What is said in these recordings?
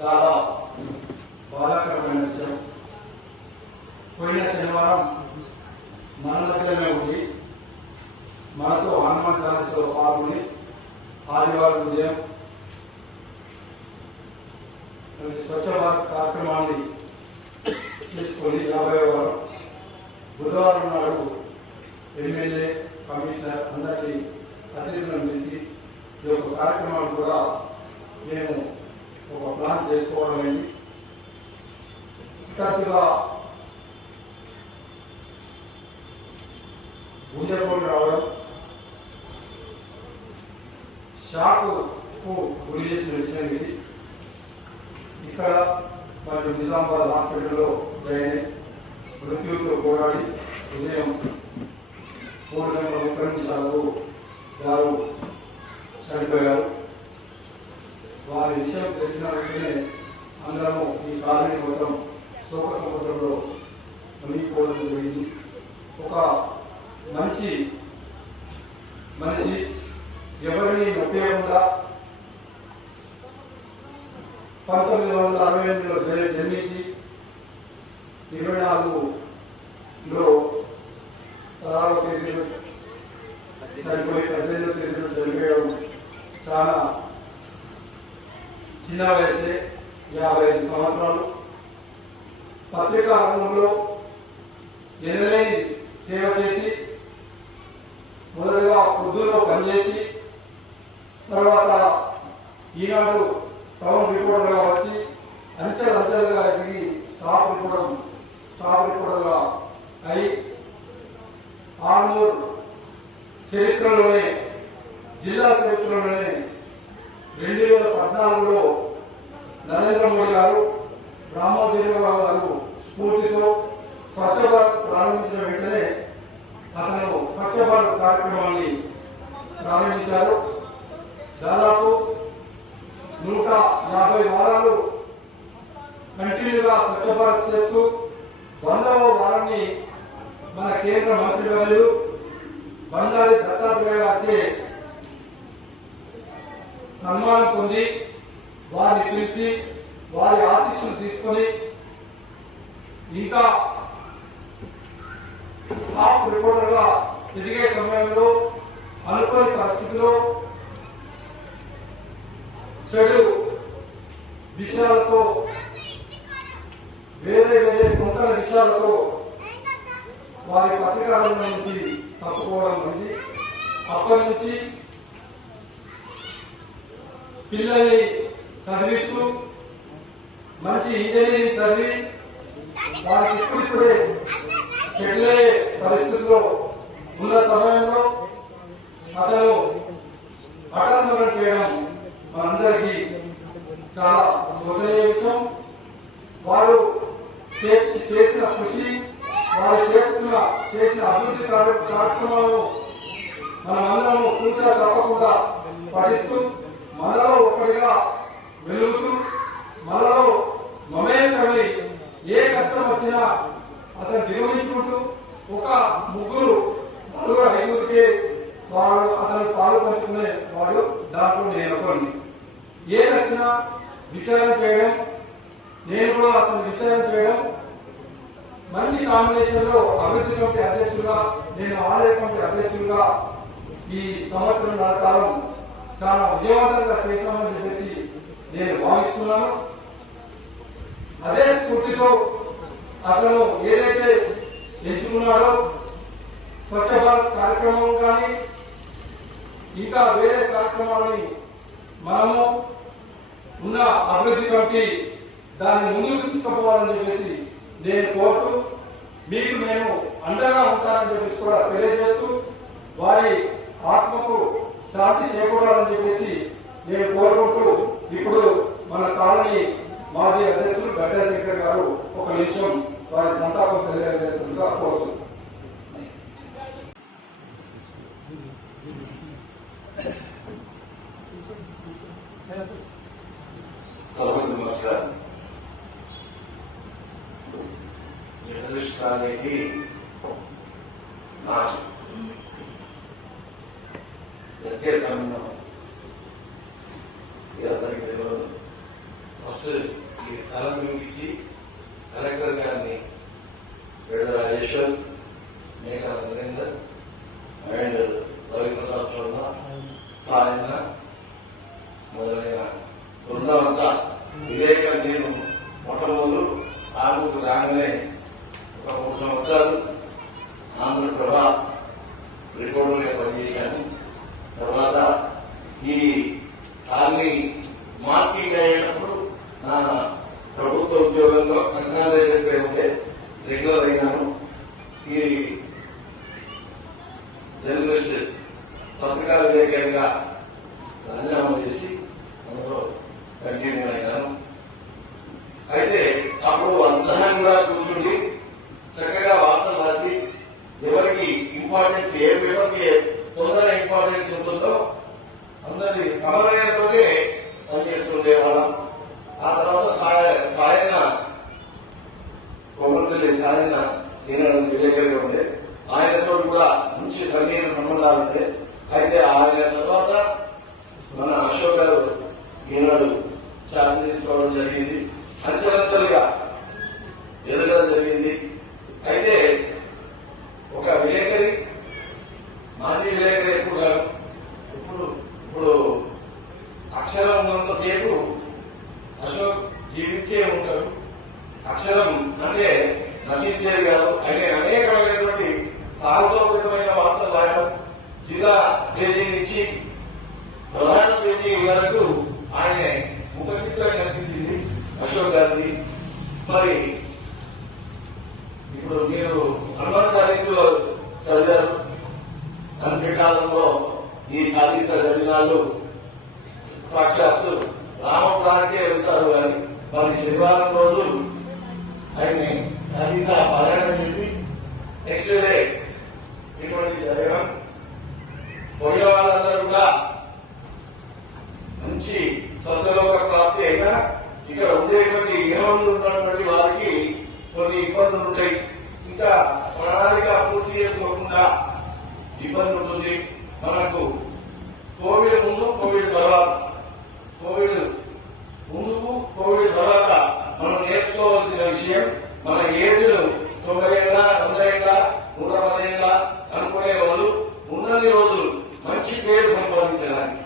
చాలా బాధాకరమైన విషయం. పోయిన శనివారం మన మధ్యలోనే ఉండి మనతో హనుమాన్ చాలీసాలో పాల్గొని ఆదివారం ఉదయం స్వచ్ఛ భారత్ కార్యక్రమాన్ని చేసుకొని 50వ వారం బుధవారం నాడు ఎమ్మెల్యే కమిషనర్ అందరినీ అతిథులను పిలిచి ఈ యొక్క కార్యక్రమాలు కూడా మేము ఒక ప్లాన్ చేసుకోవడం అయింది. తరచుగా గుండెపోటు రావడం, షాకు గురి చేసిన విషయం ఇది. ఇక్కడ మరియు నిజామాబాద్ హాస్పిటల్లో జాయిన్ మృత్యువుతో పోరాడి ఉదయం 3:30 నిమిషాలకు వారు చనిపోయారు. వారి విషయం తెలిసిన వెంటనే అందరము ఈ కాలనీ మొత్తం శోక సముద్రంలో మునిగిపోవడం జరిగింది. ఒక మంచి మనిషి ఎవరిని నొప్పేయకుండా 1968లో జన్మించి 24లో 16వ తేదీలో చనిపోయి 18వ తేదీలో చనిపోయడం చాలా చిన్న వయసే, 55 సంవత్సరాలు. పత్రికా రంగంలో ఎనలేని సేవ చేసి మొదలుగా పొద్దుల్లో పనిచేసి తర్వాత ఈనాడు టౌన్ రిపోర్టర్గా వచ్చి అంచెలుగా ఎదిగి స్టాఫ్ రిపోర్టర్గా అయి ఆర్మూర్ చరిత్రలోనే, జిల్లా చరిత్రలోనే 2014లో నరేంద్ర మోడీ గారు, రామోజీరావు గారు స్ఫూర్తితో స్వచ్ఛ భారత్ ప్రారంభించిన వెంటనే అతను స్వచ్ఛ భారత్ కార్యక్రమాన్ని ప్రారంభించారు. దాదాపు 150 వారాలు కంటిన్యూగా స్వచ్ఛ భారత్ చేస్తూ 100వ వారాన్ని మన కేంద్ర మంత్రివర్యులు బండారి దత్తాత్రేయ గారిచే సన్మానం పొంది వారిని పిలిచి వారి ఆశీస్సులు తీసుకొని ఇంకా స్టాఫ్ రిపోర్టర్గా తిరిగే సమయంలో అనుకోని పరిస్థితిలో చెడు విషయాలతో వేరే కొంత విషయాలతో వారి పత్రికాల నుంచి తప్పుకోవడం ఉంది. అప్పటి నుంచి పిల్లల్ని చదివిస్తూ మంచి ఇంజనీరింగ్ చదివి వారికి ఇప్పుడిప్పుడే సెటిల్ అయ్యే పరిస్థితుల్లో ఉన్న సమయంలో అతను అటల్ చేయడం మనందరికీ చాలా శోచనీయ విషయం. వారు చేసిన కృషి, వారు చేసిన అభివృద్ధి కార్యక్రమాలను మనమందరము పూర్తిగా తప్పకుండా పఠిస్తూ మనలో ఒకటిగా వెలుగుతూ మనలో మమేకమై ఏ కష్టం వచ్చినా అతను నిర్వహించుకుంటూ ఒక 3, 4, 5కే వాడు అతను పాలు పంచుకునే వాడు. దాంట్లో నేను ఒకరిని. ఏ నచ్చినా విచారణ చేయడం, నేను కూడా అతను విచారణ చేయడం, మంచి కాంబినేషన్ లో అభివృద్ధి కమిటీ అధ్యక్షులుగా, నేను ఆలయ కమిటీ అధ్యక్షులుగా ఈ సంవత్సరం కాలం చాలా విజయవంతంగా చేశామని చెప్పేసి నేను భావిస్తున్నాను. అదే స్ఫూర్తితో అతను ఏదైతే ఎంచుకున్నాడో స్వచ్ఛ భారత్ కార్యక్రమం కానీ ఇంకా వేరే కార్యక్రమాలని మనము ఉన్న అభివృద్ధి కమిటీ దాన్ని ముందుకు తీసుకుపోవాలని చెప్పేసి నేను కోరుతూ మీకు నేను అండగా ఉంటానని చెప్పేసి కూడా తెలియజేస్తూ వారి ఆత్మకు శాంతి చేకూరాలని చెప్పేసి నేను కోరుకుంటూ ఇప్పుడు మన కాలనీ మాజీ అధ్యక్షులు గడ్డ శంకర్ గారు ఒక నిమిషం వారి సంతాపం తెలియజేస్తుందిగా కోరుతూ. नमस्कार. జర్నలిస్టానికి నా వ్యక్తిగతంగా ఈ అందరికీ ఫస్ట్ ఫస్ట్ ఈ స్థలం చూపించి కలెక్టర్ గారిని వేడు రాజేశ్వర్, మేఘా నరేందర్ అండ్ రవి ప్రతాప్ శర్మ, సాయన్న మొదలైన బృందం అంతా వివేక నేను మొట్టమొదలు ఆర్మూకు రాగానే ఒక 3 సంవత్సరాలు ఆంధ్రప్రభ రిపోర్టర్గా పనిచేశాను. తర్వాత ఈ కాలనీ మార్కింగ్ అయ్యేటప్పుడు నా ప్రభుత్వ ఉద్యోగంలో కన్సాలిడేటెడ్ ఉంటే రెగ్యులర్ అయినాను. ఈ జర్నలిస్ట్ పత్రికా విలేకరిగా రాజీనామా చేసి అందులో కంటిన్యూ అయినాను. అయితే అప్పుడు అందరం కూడా కూర్చుండి చక్కగా వార్తలు రాసి ఎవరికి ఇంపార్టెన్స్ ఏ పేపర్కి తొందర ఇంపార్టెన్స్ ఉంటుందో అందరి సమన్వయంతో పనిచేస్తుండేవాళ్ళం. ఆ తర్వాత సాయన కొమ్మపల్లి సాయన ఈనాడు విలేకరిగా ఉండే ఆయనతో కూడా మంచి సన్నిహిత సంబంధాలు ఉండే. అయితే ఆయన తర్వాత మన అశోక్ గారు ఈనాడు ఛార్జ్ తీసుకోవడం జరిగింది. అంచెలంచెలుగా ఎదగడం జరిగింది. అయితే ఒక విలేకరి మాజీ విలేకరి ఇప్పుడు అక్షరం ఉన్నంతసేపు అశోక్ జీవించే ఉంటారు. అక్షరం అంటే నశించేది కాదు. ఆయన అనేకమైనటువంటి సాహసోపేతమైన వార్తలు రాయడం, జిల్లా పేజీ నుంచి ప్రధాన పేజీ వరకు ఆయన ముఖ చిత్రం కనిపించింది అశోక్ గారిని. మరి ఇప్పుడు మీరు హనుమాన్ చాలీసులో చదివారు. అంత్యకాలంలో ఈ చాలీస గడినాలు సాక్షాత్తు రామపురానికే వెళ్తారు కానీ మరి శనివారం రోజు ఆయన చాలీస పారాయణ చేసి నెక్స్ట్ డే ఇటువంటి జరగడం, పోయే వాళ్ళందరూ కూడా మంచి స్వర్గలోక ప్రాప్తి అయినా ఇక్కడ ఉండేటువంటి నియమంలో ఉన్నటువంటి వారికి కొన్ని ఇబ్బందులు ఉంటాయి. ఇంకా ప్రణాళిక పూర్తి చేసుకోకుండా ఇబ్బంది ఉంటుంది. మనకు కోవిడ్ ముందు, కోవిడ్ తర్వాత, కోవిడ్ ముందుకు కోవిడ్ తర్వాత మనం నేర్చుకోవాల్సిన విషయం, మన ఏజ్ను 90 ఏళ్ళ, 100 ఏళ్ళ, 110 ఏళ్ళ అనుకునే వాళ్ళు ఉన్నన్ని రోజులు మంచి పేరు సంపాదించడానికి,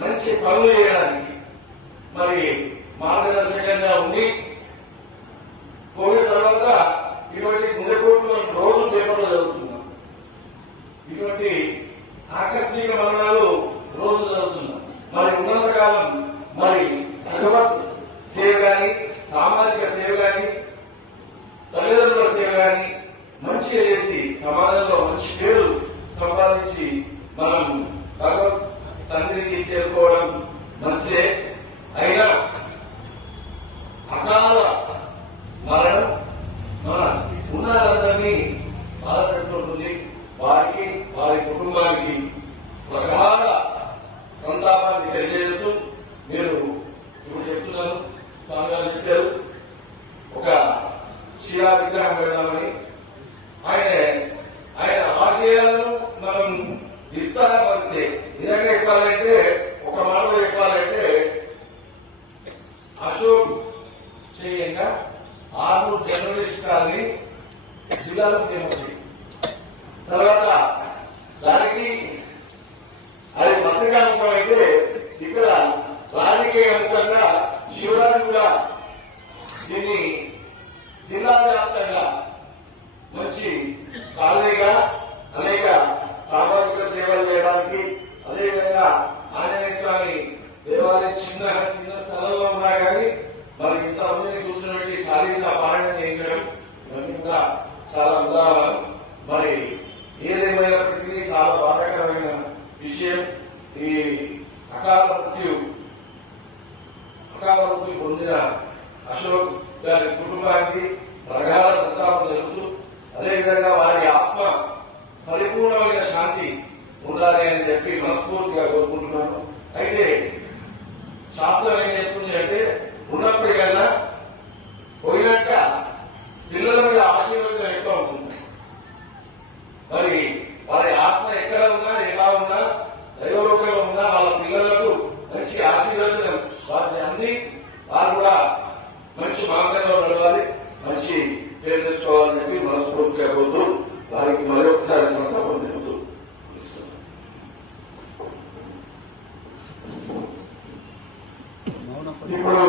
మంచి పనులు చేయడానికి మరి మార్గదర్శకంగా ఉండి కోవిడ్ తర్వాత ఇటువంటి గుండెపోట్లు రోజు పేపర్లో చదువుతున్నాం. ఇటువంటి ఆకస్మిక మరణాలు రోజు చదువుతున్నాం. మరి ఉన్నంతకాలం మరి భగవత్ సేవ గాని, సామాజిక సేవ గాని, తల్లిదండ్రుల సేవ గాని మంచిగా చేసి సమాజంలో మంచి పేరు సంపాదించి మనం భగవత్ తండ్రికి చేరుకోవడం మంచిదే. అయినా అకాల మరణం మన ఉన్నదందరినీ బాధపెడుతుంటుంది. వారికి, వారి కుటుంబానికి ప్రగాఢ సంతాపాన్ని తెలియజేస్తూ మీరు ఇప్పుడు చెప్తున్నాను. స్వామి గారు చెప్పారు ఒక శిలా విగ్రహం పెడదామని. ఆయన ఆశయాలను మనం విస్తారపరిస్తే, నిజంగా చెప్పాలంటే ఒక మాటలో చెప్పాలంటే అశోక్ చేయంగా ఆర్మూర్ జర్నలిస్ట్ కాలనీ జిల్లాలో ఫేమస్. తర్వాత దానికి అది పత్రికాముఖం అయితే ఇక్కడ రాజకీయ ముఖంగా శివరాజు కూడా దీన్ని జిల్లా వ్యాప్తంగా మంచి కాలనీగా అనేక సామాజిక సేవలు చేయడానికి, అదేవిధంగా ఆంజనేయ స్వామి దేవాలయం చిన్న స్థలంలో ఉన్నా కానీ మరి ఇంతమందిని కూర్చున్నట్టు చాలీసా పారాయణ చేయించడం ఇవన్నీ కూడా చాలా ఉదాహరణ. మరి ఏదేమైనప్పటికీ చాలా బాధాకరమైన విషయం. ఈ అకాల మృత్యు పొందిన అశోక్ గారి కుటుంబానికి ప్రగాఢ సంతాపం జరుగుతూ, అదేవిధంగా వారి ఆత్మ పరిపూర్ణమైన శాంతి ఉండాలి అని చెప్పి మనస్ఫూర్తిగా కోరుకుంటున్నాను. అయితే శాస్త్రం ఏం చెప్తుంది అంటే ఉన్నప్పటికైనా పోయినాక పిల్లల మీద ఆశీర్వచనం ఎక్కువ ఉంటుంది. మరి వారి ఆత్మ ఎక్కడ ఉన్నా, ఎలా ఉన్నా, దైవలోకంలో ఉన్నా వాళ్ళ పిల్లలకు మంచి ఆశీర్వచనం వారిని అన్ని వారు కూడా మంచి మార్గంలో నడవాలి, మంచి పేరు తెచ్చుకోవాలని చెప్పి మనస్ఫూర్తిగా కోరుతూ వారికి మరొకసారి సంతాపం తెలుపుతూ ఇప్పుడు